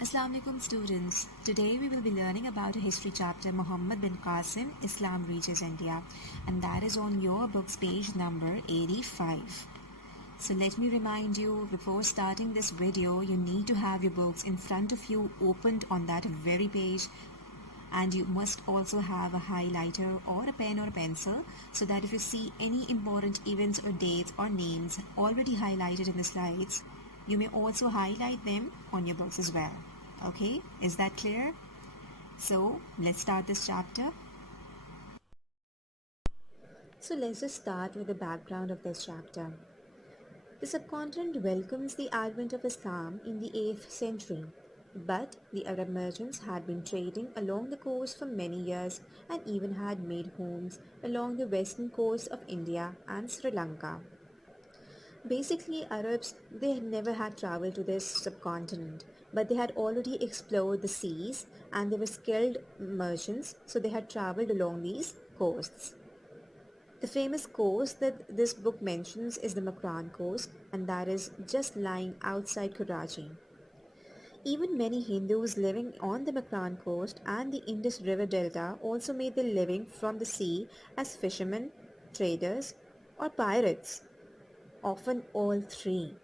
Assalamu alaikum students. Today we will be learning about a history chapter Muhammad bin Qasim, Islam reaches India, and that is on your books page number 85. So let me remind you, before starting this video, you need to have your books in front of you opened on that very page, and you must also have a highlighter or a pen or a pencil so that if you see any important events or dates or names already highlighted in the slides, you may also highlight them on your books as well. Okay, is that clear? So let's start this chapter. So let's just start with the background of this chapter. The subcontinent welcomes the advent of Islam in the 8th century, but the Arab merchants had been trading along the coast for many years and even had made homes along the western coast of India and Sri Lanka. Basically, Arabs, they had never had traveled to this subcontinent, but they had already explored the seas and they were skilled merchants, so they had traveled along these coasts. The famous coast that this book mentions is the Makran coast, and that is just lying outside Karachi. Even many Hindus living on the Makran coast and the Indus River Delta also made their living from the sea as fishermen, traders, or pirates, often all three.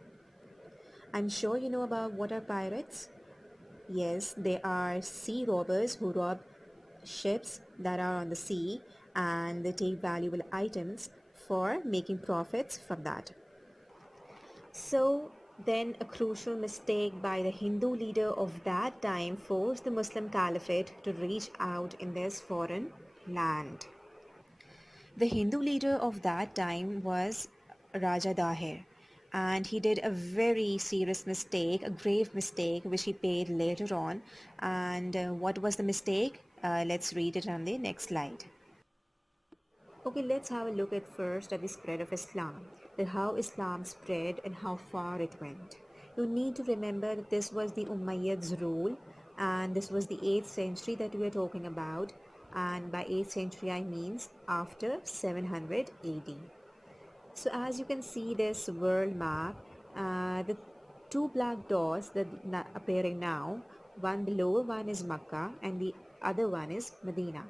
I'm sure you know about what are pirates. Yes, they are sea robbers who rob ships that are on the sea and they take valuable items for making profits from that. So then a crucial mistake by the Hindu leader of that time forced the Muslim Caliphate to reach out in this foreign land. The Hindu leader of that time was Raja Dahir, and he did a very serious mistake, a grave mistake, which he paid later on. And what was the mistake? Let's read it on the next slide. Okay, let's have a look at first at the spread of Islam, that how Islam spread and how far it went. You need to remember that this was the Umayyads rule and this was the 8th century that we are talking about, and by 8th century I means after 700 AD. So as you can see this world map, the two black dots that appearing now, one the lower one is Makkah and the other one is Medina.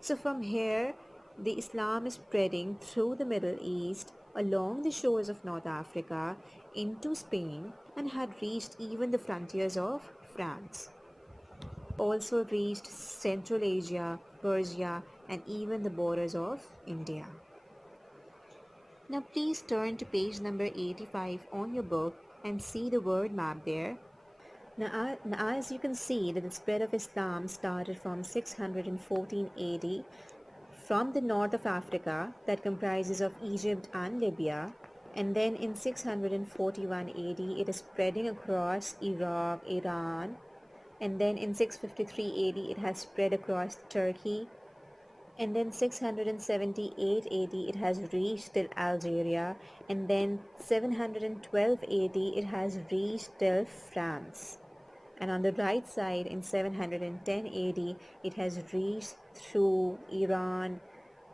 So from here, the Islam is spreading through the Middle East, along the shores of North Africa, into Spain, and had reached even the frontiers of France. Also reached Central Asia, Persia, and even the borders of India. Now please turn to page number 85 on your book and see the word map there. Now as you can see that the spread of Islam started from 614 AD from the north of Africa that comprises of Egypt and Libya, and then in 641 AD it is spreading across Iraq, Iran, and then in 653 AD it has spread across Turkey, and then 678 AD it has reached till Algeria, and then 712 AD it has reached till France. And on the right side in 710 AD it has reached through Iran,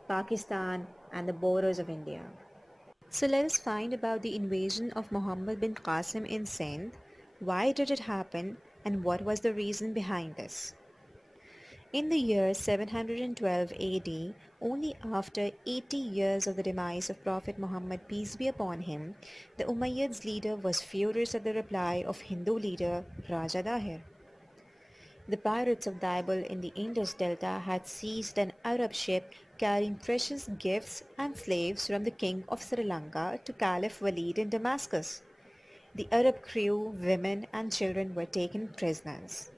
Pakistan and the borders of India. So let us find about the invasion of Muhammad bin Qasim in Sindh. Why did it happen and what was the reason behind this? In the year 712 AD, only after 80 years of the demise of Prophet Muhammad peace be upon him, the Umayyads leader was furious at the reply of Hindu leader Raja Dahir. The pirates of Dibal in the Indus Delta had seized an Arab ship carrying precious gifts and slaves from the king of Sri Lanka to Caliph Walid in Damascus. The Arab crew, women and children were taken prisoners.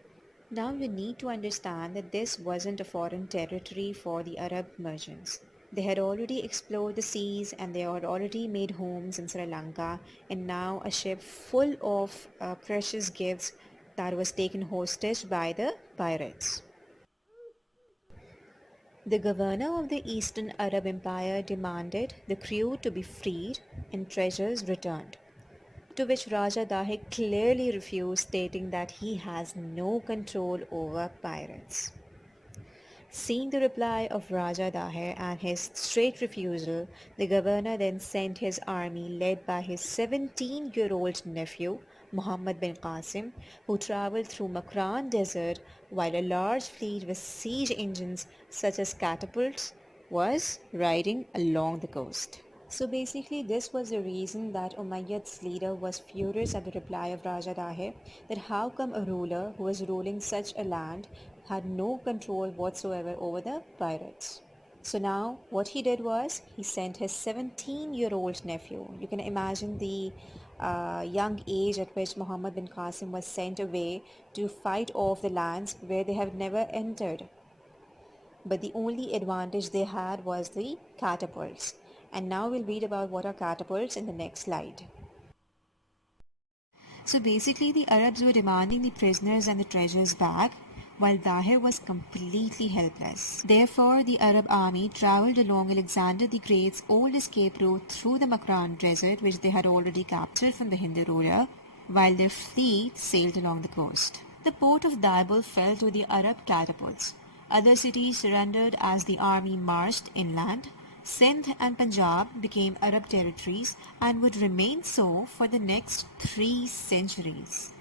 Now you need to understand that this wasn't a foreign territory for the Arab merchants. They had already explored the seas and they had already made homes in Sri Lanka, and now a ship full of precious gifts that was taken hostage by the pirates. The governor of the Eastern Arab Empire demanded the crew to be freed and treasures returned, to which Raja Dahir clearly refused, stating that he has no control over pirates. Seeing the reply of Raja Dahir and his straight refusal, the governor then sent his army led by his 17-year-old nephew Muhammad bin Qasim, who traveled through Makran Desert while a large fleet with siege engines such as catapults was riding along the coast. So basically, this was the reason that Umayyad's leader was furious at the reply of Raja Dahir that how come a ruler who was ruling such a land had no control whatsoever over the pirates. So now what he did was he sent his 17-year-old nephew. You can imagine the young age at which Muhammad bin Qasim was sent away to fight off the lands where they have never entered. But the only advantage they had was the catapults. And now we'll read about what are catapults in the next slide. So basically, the Arabs were demanding the prisoners and the treasures back, while Dahir was completely helpless. Therefore, the Arab army traveled along Alexander the Great's old escape route through the Makran Desert, which they had already captured from the Hindu ruler, while their fleet sailed along the coast. The port of Daibul fell to the Arab catapults. Other cities surrendered as the army marched inland. Sindh and Punjab became Arab territories and would remain so for the next 3 centuries.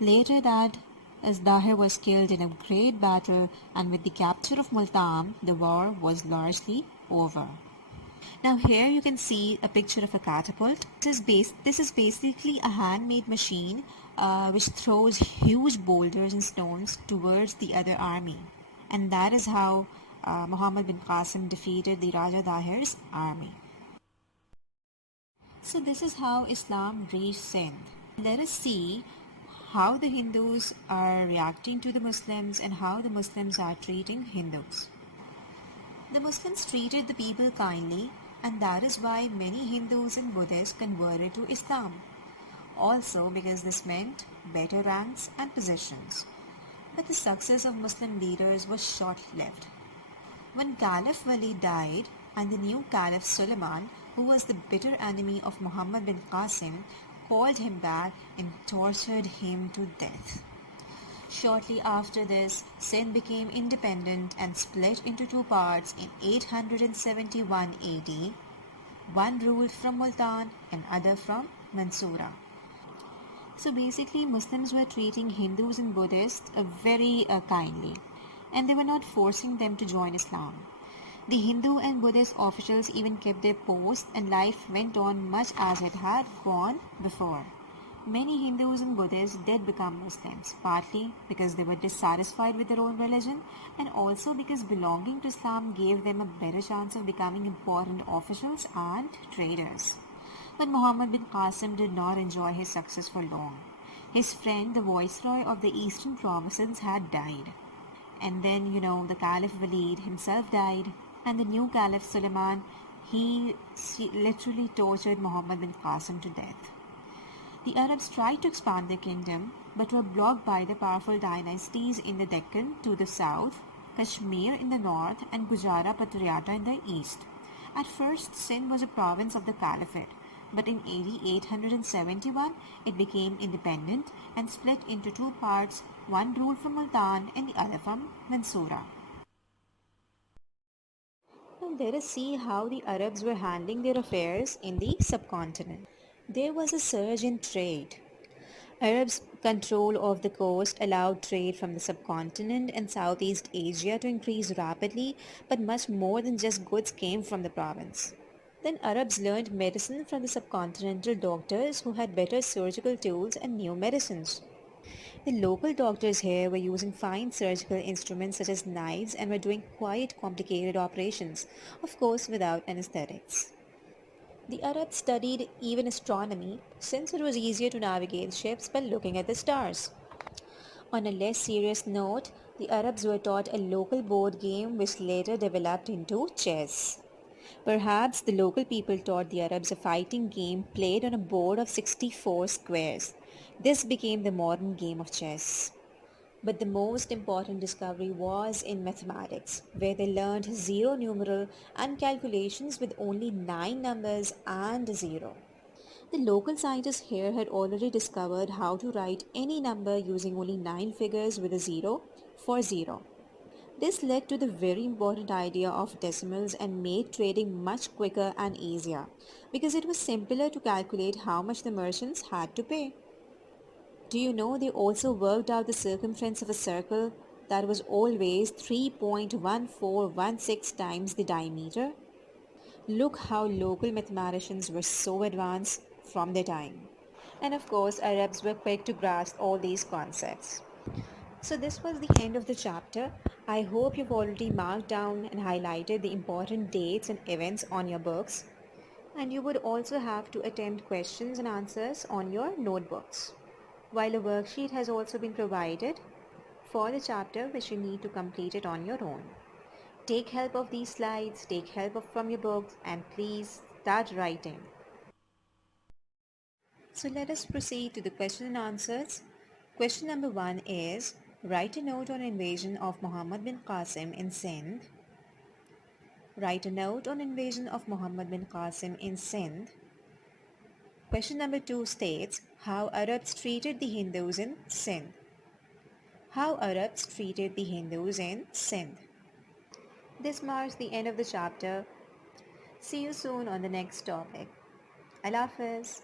Later that, as Dahir was killed in a great battle and with the capture of Multan, the war was largely over. Now here you can see a picture of a catapult. This is basically a handmade machine which throws huge boulders and stones towards the other army. And that is how Muhammad bin Qasim defeated the Raja Dahir's army. So this is how Islam reached Sindh. Let us see how the Hindus are reacting to the Muslims and how the Muslims are treating Hindus. The Muslims treated the people kindly, and that is why many Hindus and Buddhists converted to Islam. Also because this meant better ranks and positions. But the success of Muslim leaders was short-lived. When Caliph Walid died and the new Caliph Suleiman, who was the bitter enemy of Muhammad bin Qasim, called him back and tortured him to death. Shortly after this, Sindh became independent and split into two parts in 871 AD. One ruled from Multan and other from Mansoura. So basically, Muslims were treating Hindus and Buddhists very kindly, and they were not forcing them to join Islam. The Hindu and Buddhist officials even kept their posts, and life went on much as it had gone before. Many Hindus and Buddhists did become Muslims, partly because they were dissatisfied with their own religion, and also because belonging to Islam gave them a better chance of becoming important officials and traders. But Muhammad bin Qasim did not enjoy his success for long. His friend, the viceroy of the eastern provinces, had died. And then, the Caliph Walid himself died, and the new Caliph Suleiman, he literally tortured Muhammad bin Qasim to death. The Arabs tried to expand their kingdom, but were blocked by the powerful dynasties in the Deccan to the south, Kashmir in the north, and Gujara Patriyata in the east. At first, Sindh was a province of the Caliphate, but in AD 871 it became independent and split into two parts, one ruled from Multan and the other from Mansoura. Now let us see how the Arabs were handling their affairs in the subcontinent. There was a surge in trade. Arabs' control of the coast allowed trade from the subcontinent and Southeast Asia to increase rapidly, but much more than just goods came from the province. Then Arabs learned medicine from the subcontinental doctors who had better surgical tools and new medicines. The local doctors here were using fine surgical instruments such as knives and were doing quite complicated operations, of course without anesthetics. The Arabs studied even astronomy since it was easier to navigate ships by looking at the stars. On a less serious note, the Arabs were taught a local board game which later developed into chess. Perhaps the local people taught the Arabs a fighting game played on a board of 64 squares. This became the modern game of chess. But the most important discovery was in mathematics, where they learned zero numeral and calculations with only 9 numbers and a zero. The local scientists here had already discovered how to write any number using only 9 figures with a zero for zero. This led to the very important idea of decimals and made trading much quicker and easier because it was simpler to calculate how much the merchants had to pay. Do you know they also worked out the circumference of a circle that was always 3.1416 times the diameter? Look how local mathematicians were so advanced from their time. And of course, Arabs were quick to grasp all these concepts. So this was the end of the chapter. I hope you've already marked down and highlighted the important dates and events on your books. And you would also have to attempt questions and answers on your notebooks. While a worksheet has also been provided for the chapter which you need to complete it on your own. Take help of these slides, take help from your books, and please start writing. So let us proceed to the question and answers. Question number 1 is, write a note on invasion of Muhammad bin Qasim in Sindh. Write a note on invasion of Muhammad bin Qasim in Sindh. Question number 2 states, how Arabs treated the Hindus in Sindh. How Arabs treated the Hindus in Sindh. This marks the end of the chapter. See you soon on the next topic. Allah Hafiz.